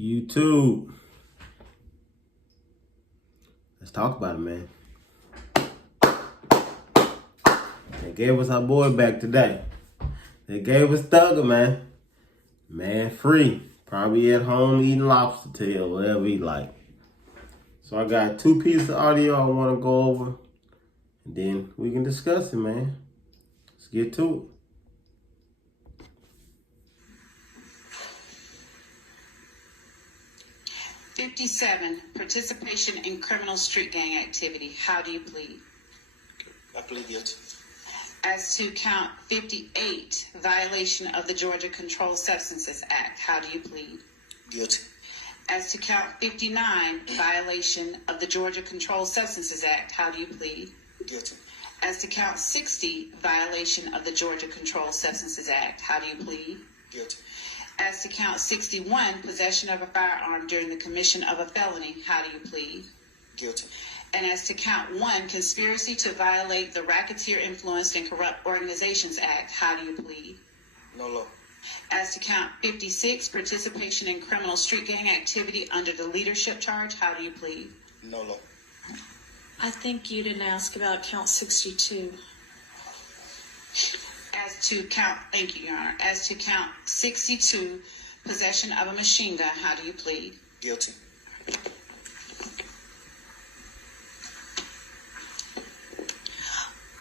YouTube. Let's talk about it, man. They gave us our boy back today. They gave us Thugger, man. Man free. Probably at home eating lobster tail, whatever he like. So I got 2 pieces of audio I want to go over. And then we can discuss it, man. Let's get to it. Participation in criminal street gang activity. How do you plead? I plead guilty. As to count 58, violation of the Georgia Controlled Substances Act. How do you plead? Guilty. As to count 59, violation of the Georgia Controlled Substances Act. How do you plead? Guilty. As to count 60, violation of the Georgia Controlled Substances Act. How do you plead? Guilty. As to count 61, possession of a firearm during the commission of a felony. How do you plead? Guilty. And as to count 1, conspiracy to violate the Racketeer Influenced and Corrupt Organizations Act. How do you plead? No law. As to count 56, participation in criminal street gang activity under the leadership charge. How do you plead? No law. I think you didn't ask about count 62. Thank you, Your Honor. As to count 62, possession of a machine gun. How do you plead? Guilty.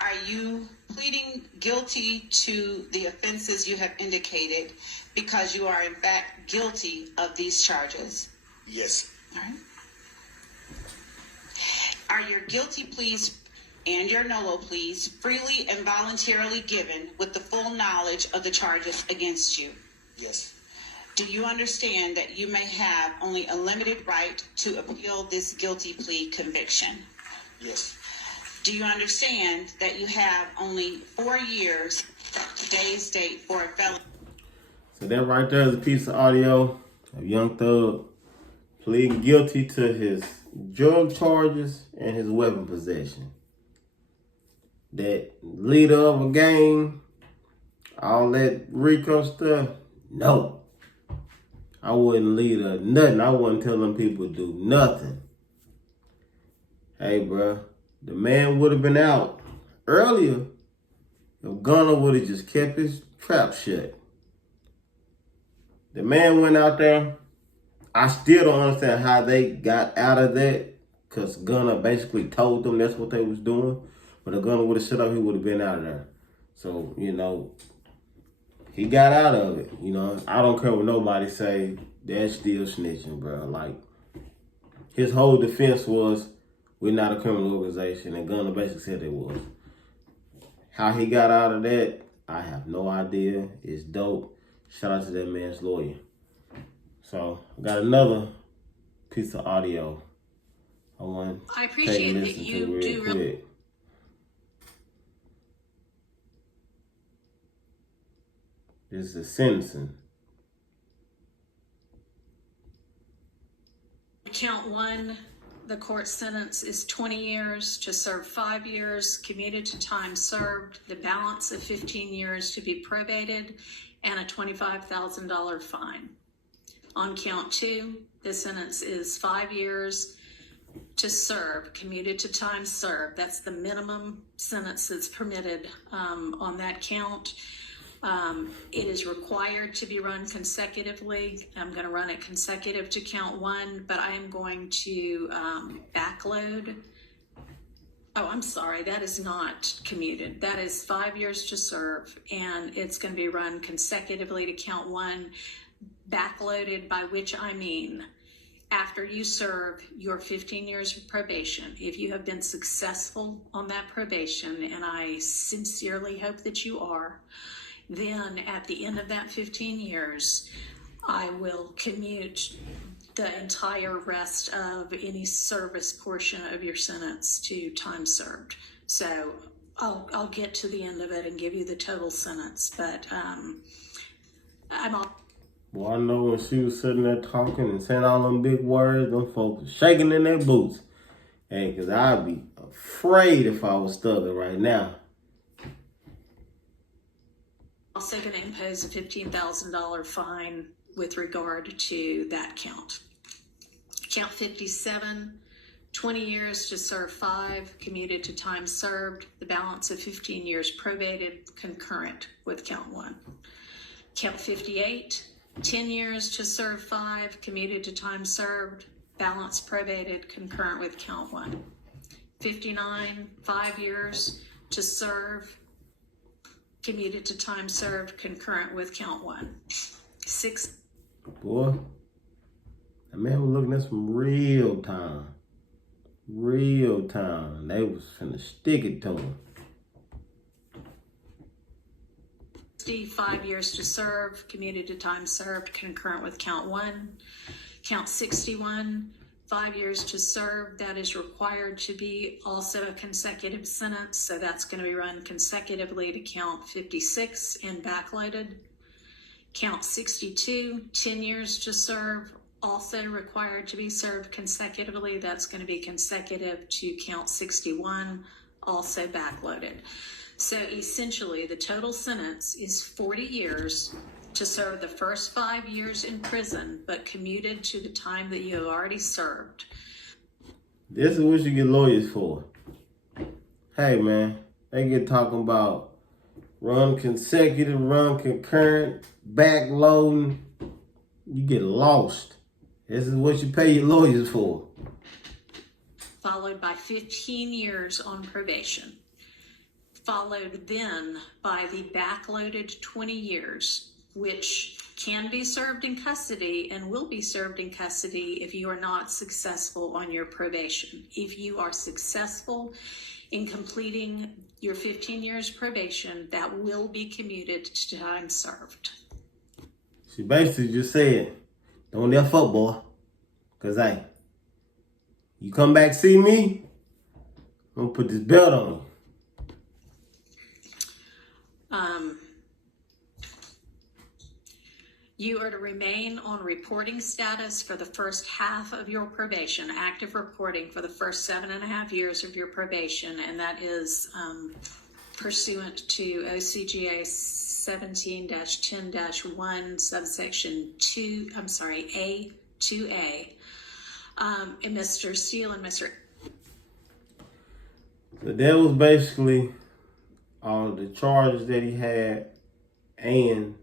Are you pleading guilty to the offenses you have indicated because you are in fact guilty of these charges? Yes. All right. Are your guilty pleas and your NOLO pleas freely and voluntarily given with the full knowledge of the charges against you? Yes. Do you understand that you may have only a limited right to appeal this guilty plea conviction? Yes. Do you understand that you have only 4 years, today's date, for a felony? So that right there is a piece of audio of Young Thug pleading guilty to his drug charges and his weapon possession. That leader of a gang, all that RICO stuff, no. I wouldn't lead her nothing. I wouldn't tell them people to do nothing. Hey, bro, the man would have been out earlier if Gunner would have just kept his trap shut. The man went out there. I still don't understand how they got out of that, because Gunner basically told them that's what they was doing. But if Gunner would have shut up, he would have been out of there. So, he got out of it. I don't care what nobody say. That's still snitching, bro. Like, his whole defense was, we're not a criminal organization. And Gunner basically said it was. How he got out of that, I have no idea. It's dope. Shout out to that man's lawyer. So, I got another piece of audio I want to appreciate that you do quick. This is the sentencing. Count 1, the court sentence is 20 years to serve 5 years, commuted to time served, the balance of 15 years to be probated, and a $25,000 fine. On count 2, the sentence is 5 years to serve, commuted to time served. That's the minimum sentence that's permitted on that count. It is required to be run consecutively. I'm going to run it consecutive to count 1, but I am going to backload. Oh, I'm sorry. That is not commuted. That is 5 years to serve, and it's going to be run consecutively to count 1, backloaded, by which I mean after you serve your 15 years of probation, if you have been successful on that probation, and I sincerely hope that you are, then at the end of that 15 years, I will commute the entire rest of any service portion of your sentence to time served. So I'll get to the end of it and give you the total sentence, but I'm all. Well, I know when she was sitting there talking and saying all them big words, them folks were shaking in their boots. Hey, because I'd be afraid if I was Thugger right now. Also going to impose a $15,000 fine with regard to that count. Count 57, 20 years to serve 5, commuted to time served, the balance of 15 years probated, concurrent with count 1. Count 58, 10 years to serve 5, commuted to time served, balance probated, concurrent with count 1. 59, 5 years to serve, commuted to time served, concurrent with count 1. 6. Boy, that man was looking at some real time. Real time. They was finna stick it to him. 5 years to serve, commuted to time served, concurrent with count 1. Count 61, 5 years to serve, that is required to be also a consecutive sentence, so that's going to be run consecutively to count 56 and backloaded. Count 62, 10 years to serve, also required to be served consecutively, that's going to be consecutive to count 61, also backloaded. So essentially, the total sentence is 40 years to serve the first 5 years in prison, but commuted to the time that you have already served. This is what you get lawyers for. Hey, man, they get talking about run consecutive, run concurrent, backloading. You get lost. This is what you pay your lawyers for. Followed by 15 years on probation. Followed then by the backloaded 20 years, which can be served in custody and will be served in custody if you are not successful on your probation. If you are successful in completing your 15 years probation, that will be commuted to time served. She basically just said, don't let fuck, boy. Cause hey, you come back see me, I'm gonna put this belt on you. You are to remain on reporting status for the first half of your probation, active reporting for the first 7.5 years of your probation, and that is pursuant to OCGA 17-10-1, subsection 2, A2A. And Mr. Steele and Mr. So that was basically all the charges that he had and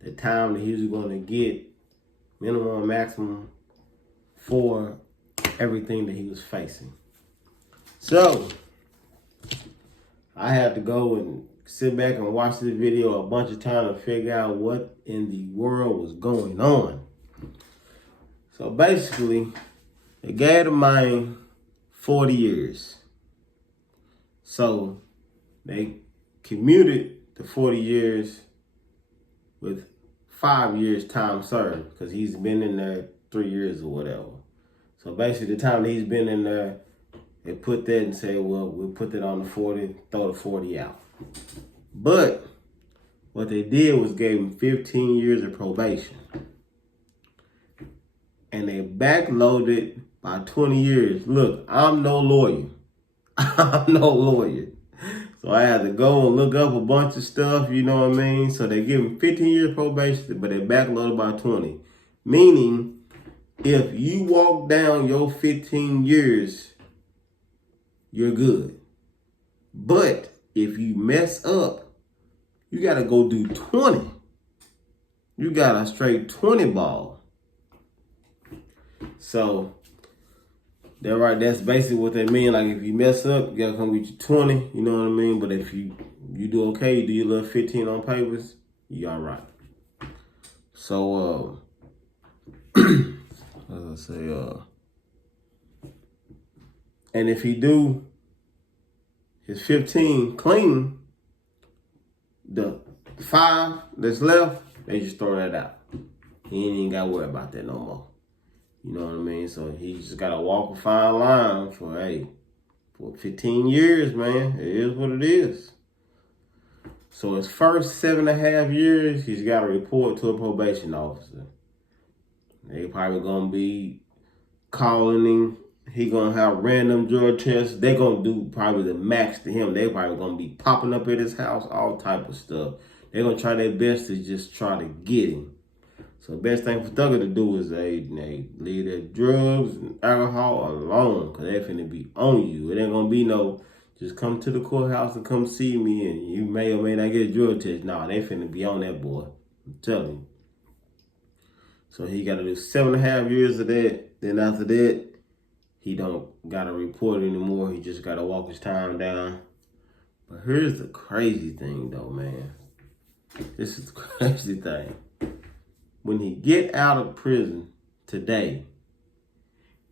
the time that he was going to get, minimum and maximum, for everything that he was facing. So I had to go and sit back and watch this video a bunch of times to figure out what in the world was going on. So basically, they gave the man 40 years. So they commuted the 40 years with 5 years time served, because he's been in there 3 years or whatever. So basically the time that he's been in there, they put that and say, well, we'll put that on the 40, throw the 40 out. But what they did was gave him 15 years of probation. And they backloaded by 20 years. Look, I'm no lawyer. I'm no lawyer. So I had to go and look up a bunch of stuff, you know what I mean? So they give him 15 years probation, but they backloaded by 20. Meaning, if you walk down your 15 years, you're good. But if you mess up, you got to go do 20. You got a straight 20 ball. So that's basically what they mean. Like, if you mess up, you gotta come get your 20, you know what I mean? But if you do okay, you do your little 15 on papers, you all right. So, as I say, and if he do his 15 clean, the 5 that's left, they just throw that out. He ain't even gotta worry about that no more. You know what I mean? So he just got to walk a fine line for 15 years, man. It is what it is. So his first 7.5 years, he's got to report to a probation officer. They probably going to be calling him. He going to have random drug tests. They going to do probably the max to him. They probably going to be popping up at his house, all type of stuff. They're going to try their best to just try to get him. So the best thing for Thugger to do is they leave their drugs and alcohol alone, because they finna be on you. It ain't gonna be no, just come to the courthouse and come see me and you may or may not get a drug test. Nah, they finna be on that, boy. I'm telling you. So he gotta do 7.5 years of that. Then after that, he don't gotta report anymore. He just gotta walk his time down. But here's the crazy thing though, man. This is the crazy thing. When he get out of prison today,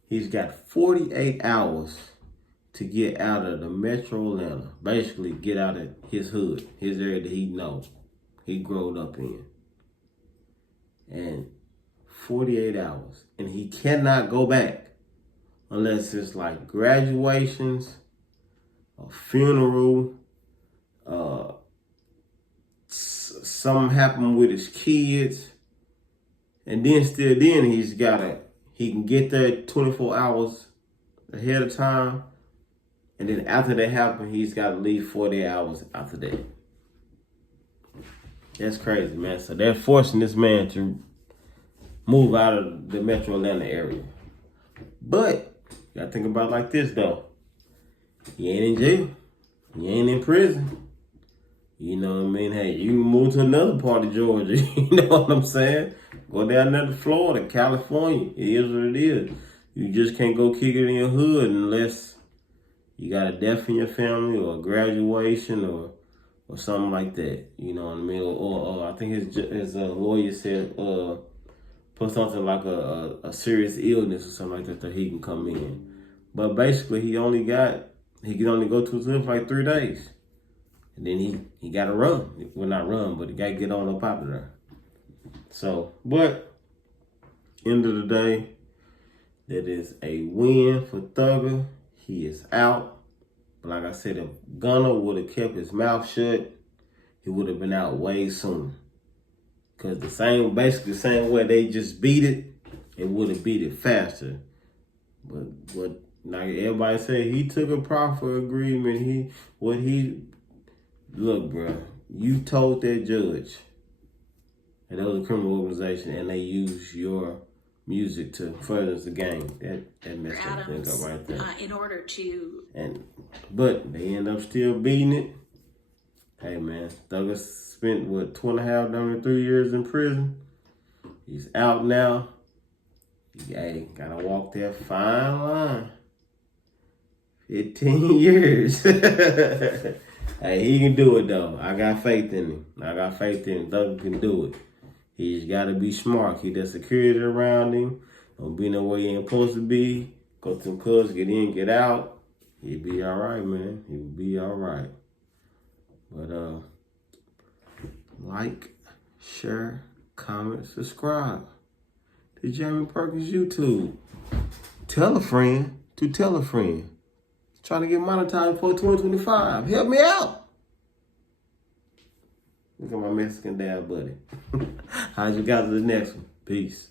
he's got 48 hours to get out of the metro Atlanta. Basically, get out of his hood, his area that he knows, he growed up in. And 48 hours. And he cannot go back unless it's like graduations, a funeral, something happened with his kids. And then he can get there 24 hours ahead of time. And then after that happens, he's got to leave 48 hours after that. That's crazy, man. So they're forcing this man to move out of the metro Atlanta area. But you gotta think about it like this, though. He ain't in jail. He ain't in prison. You know what I mean? Hey, you can move to another part of Georgia. You know what I'm saying? Go down there to Florida, California. It is what it is. You just can't go kick it in your hood unless you got a death in your family or a graduation or something like that. You know what I mean? Or I think his lawyer said put something like a serious illness or something like that he can come in. But basically, he can only go to his room for like 3 days. And then he got to run. Well, not run, but he got to get on up out of there. So, but end of the day, that is a win for Thugger. He is out. But like I said, if Gunna would have kept his mouth shut, he would have been out way sooner. Because basically the same way they just beat it would have beat it faster. But like everybody say, he took a proffer agreement. Look, bro, you told that judge, and that was a criminal organization, and they used your music to further the game. That messed up things up right there. In order to... But they end up still beating it. Hey, man, Thugger spent, 2.5 down to 3 years in prison. He's out now. Hey, gotta walk that fine line. 15 years. Hey, he can do it, though. I got faith in him. Thugger can do it. He's got to be smart. Keep that security around him. Don't be nowhere he ain't supposed to be. Go to some clubs, get in, get out. He'll be all right, man. He'll be all right. But like, share, comment, subscribe to Jamie Perkins YouTube. Tell a friend to tell a friend. Trying to get monetized before 2025. Help me out. Look at my Mexican dad buddy. How's you guys to the next one? Peace.